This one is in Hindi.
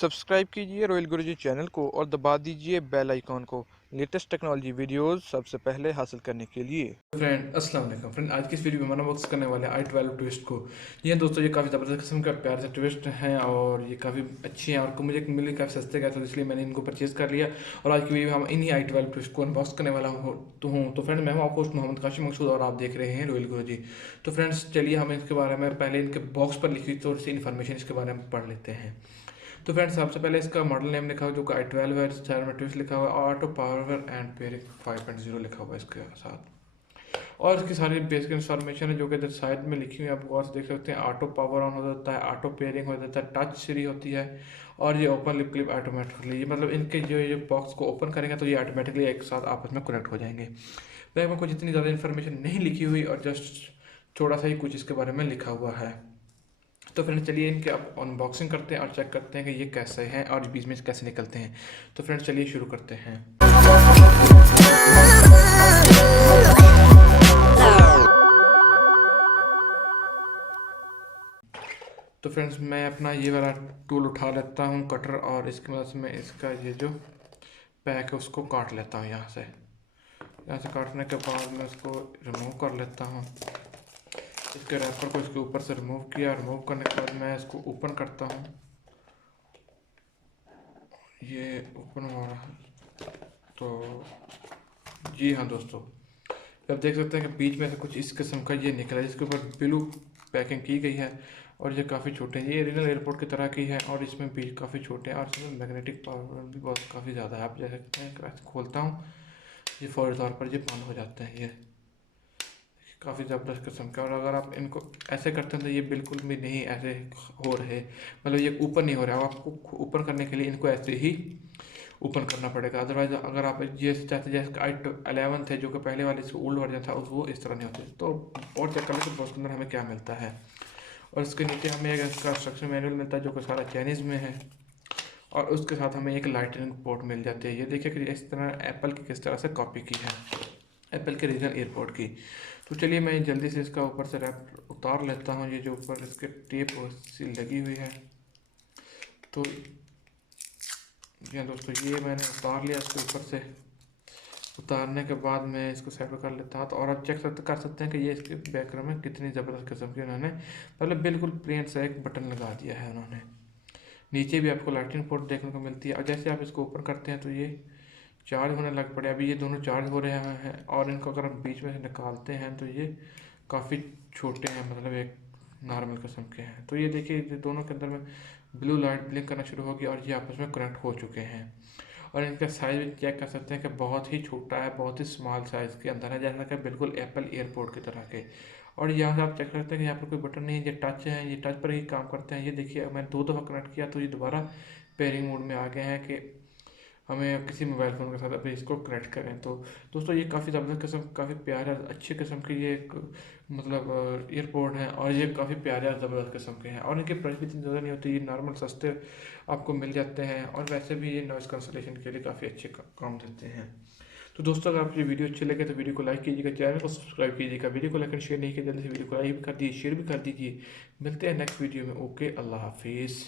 सब्सक्राइब कीजिए रॉयल गुरुजी चैनल को और दबा दीजिए बेल आइकॉन को लेटेस्ट टेक्नोलॉजी वीडियोस सबसे पहले हासिल करने के लिए। फ्रेंड अस्सलाम वालेकुम फ्रेंड, आज की इस वीडियो में हम अनबॉक्स करने वाले हैं i12 ट्विस्ट को। ये दोस्तों, ये काफ़ी ज़बरदस्त किस्म का प्यार से ट्विस्ट हैं और ये काफ़ी अच्छी हैं और मुझे मिली काफ़ी सस्ते का, तो इसलिए मैंने इनको परचेज़ कर लिया। और आज की वीडियो में हम इन्हीं i12 ट्विस्ट को अनबॉक्स करने वाला तो फ्रेंड, मैं हूँ आपको मोहम्मद काशिम मकसूद और आप देख रहे हैं रॉयल गुरुजी। तो फ्रेंड्स, चलिए हम इसके बारे में पहले इनके बॉक्स पर लिखी थोड़ी सी इन्फॉर्मेशन इसके बारे में पढ़ लेते हैं। तो फ्रेंड्स, सबसे पहले इसका मॉडल नेम लिखा हुआ जो कि i12 है, चार में ट्विस्ट लिखा हुआ है, ऑटो पावर एंड पेयरिंग 5.0 लिखा हुआ है इसके साथ। और इसकी सारी बेसिक इन्फॉर्मेशन है जो कि इधर साइड में लिखी हुई है, आप गौर से देख सकते हैं। ऑटो पावर ऑन हो जाता है, ऑटो पेयरिंग हो जाता है, टच सीरी होती है और ये ओपन लिप क्लिप ऑटोमेटिकली, ये मतलब इनके जो ये बॉक्स को ओपन करेंगे तो ये ऑटोमेटिकली एक साथ आपस में कनेक्ट हो जाएंगे। बैग में कुछ इतनी ज़्यादा इन्फॉर्मेशन नहीं लिखी हुई और जस्ट थोड़ा सा ही कुछ इसके बारे में लिखा हुआ है। तो फ्रेंड्स, चलिए इनके आप अनबॉक्सिंग करते हैं और चेक करते हैं कि ये कैसे हैं और बीच में कैसे निकलते हैं। तो फ्रेंड्स, चलिए शुरू करते हैं। तो फ्रेंड्स, मैं अपना ये वाला टूल उठा लेता हूँ, कटर, और इसकी मदद से मैं इसका ये जो पैक है उसको काट लेता हूँ। यहाँ से काटने के बाद मैं इसको रिमूव कर लेता हूँ। इसके रैपर को इसके ऊपर से रिमूव किया। रिमूव करने के बाद मैं इसको ओपन करता हूँ। ये ओपन हो रहा है। तो जी हाँ दोस्तों, आप देख सकते हैं कि बीच में से कुछ इस किस्म का ये निकला है जिसके ऊपर ब्लू पैकिंग की गई है और ये काफ़ी छोटे हैं। ये रीजनल एयरपोर्ट की तरह की है और इसमें बीच काफ़ी छोटे हैं और इसमें मैग्नेटिक पावर भी बहुत काफ़ी ज़्यादा है। आप देख सकते हैं, खोलता हूँ, ये फौरी तौर पर ये बंद हो जाते हैं। ये काफ़ी ज़बरदस्त किस्म का। और अगर आप इनको ऐसे करते हैं तो ये बिल्कुल भी नहीं ऐसे हो रहे, मतलब ये ऊपर नहीं हो रहा है। आपको ऊपर करने के लिए इनको ऐसे ही ओपन करना पड़ेगा, अदरवाइज अगर आप ये चाहते जैसे i11 थे जो कि पहले वाले इसका ओल्ड वर्जन था, वो इस तरह नहीं होते। तो और चेक कर लेते बॉक्स के अंदर हमें क्या मिलता है। और इसके नीचे हमें एक इसका इंस्ट्रक्शन मैनुअल मिलता है जो कि सारा चाइनीज़ में है और उसके साथ हमें एक लाइटनिंग पोर्ट मिल जाती है। ये देखिए कि इस तरह एप्पल की किस तरह से कॉपी की है, एप्पल के रीजनल एयरपोर्ट की। तो चलिए मैं जल्दी से इसका ऊपर से रैप उतार लेता हूँ। ये जो ऊपर इसके टेप सी लगी हुई है, तो जी हाँ दोस्तों, ये मैंने उतार लिया। इसके ऊपर से उतारने के बाद मैं इसको साइड पर कर लेता हूँ। तो और आप चेक कर सकते हैं कि ये इसके बैकग्राउंड में कितनी ज़बरदस्त किस्म की उन्होंने मतलब बिल्कुल प्लेन सा एक बटन लगा दिया है उन्होंने। नीचे भी आपको लाइटिंग पोर्ट देखने को मिलती है और जैसे आप इसको ओपन करते हैं तो ये चार्ज होने लग पड़े। अभी ये दोनों चार्ज हो रहे हैं और इनको अगर हम बीच में से निकालते हैं तो ये काफ़ी छोटे हैं, मतलब एक नॉर्मल किस्म के हैं। तो ये देखिए, ये दोनों के अंदर में ब्लू लाइट ब्लिंक करना शुरू होगी और ये आपस में कनेक्ट हो चुके हैं। और इनका साइज़ भी चेक कर सकते हैं कि बहुत ही छोटा है, बहुत ही स्मॉल साइज़ के अंदर है, जैसा कि बिल्कुल एप्पल एयरपोर्ट की तरह के। और यहाँ से आप चेक करते हैं कि यहाँ पर कोई बटन नहीं है, ये टच है, ये टच पर ही काम करते हैं। ये देखिए, मैं 2 दफ़ा कनेक्ट किया तो ये दोबारा पेयरिंग मोड में आ गए हैं कि हमें किसी मोबाइल फ़ोन के साथ अभी इसको कनेक्ट करें। तो दोस्तों, ये काफ़ी ज़बरदस्त किस्म, काफ़ी प्यारा अच्छी किस्म की ये एक मतलब ईयरपोड है और ये काफ़ी प्यारे और ज़बरदस्त किस्म के हैं और इनके प्राइस भी इतनी ज़्यादा नहीं होती। ये नॉर्मल सस्ते आपको मिल जाते हैं और वैसे भी ये नॉइज़ कैंसलेशन के लिए काफ़ी अच्छे काम देते हैं। तो दोस्तों, अगर आपको ये वीडियो अच्छी लगे तो वीडियो को लाइक कीजिएगा, चैनल को सब्सक्राइब कीजिएगा। वीडियो को लाइक एंड शेयर नहीं किया जल्दी से वीडियो को लाइक भी कर दीजिए, शेयर भी कर दीजिए। मिलते हैं नेक्स्ट वीडियो में। ओके, अल्लाह हाफिज़।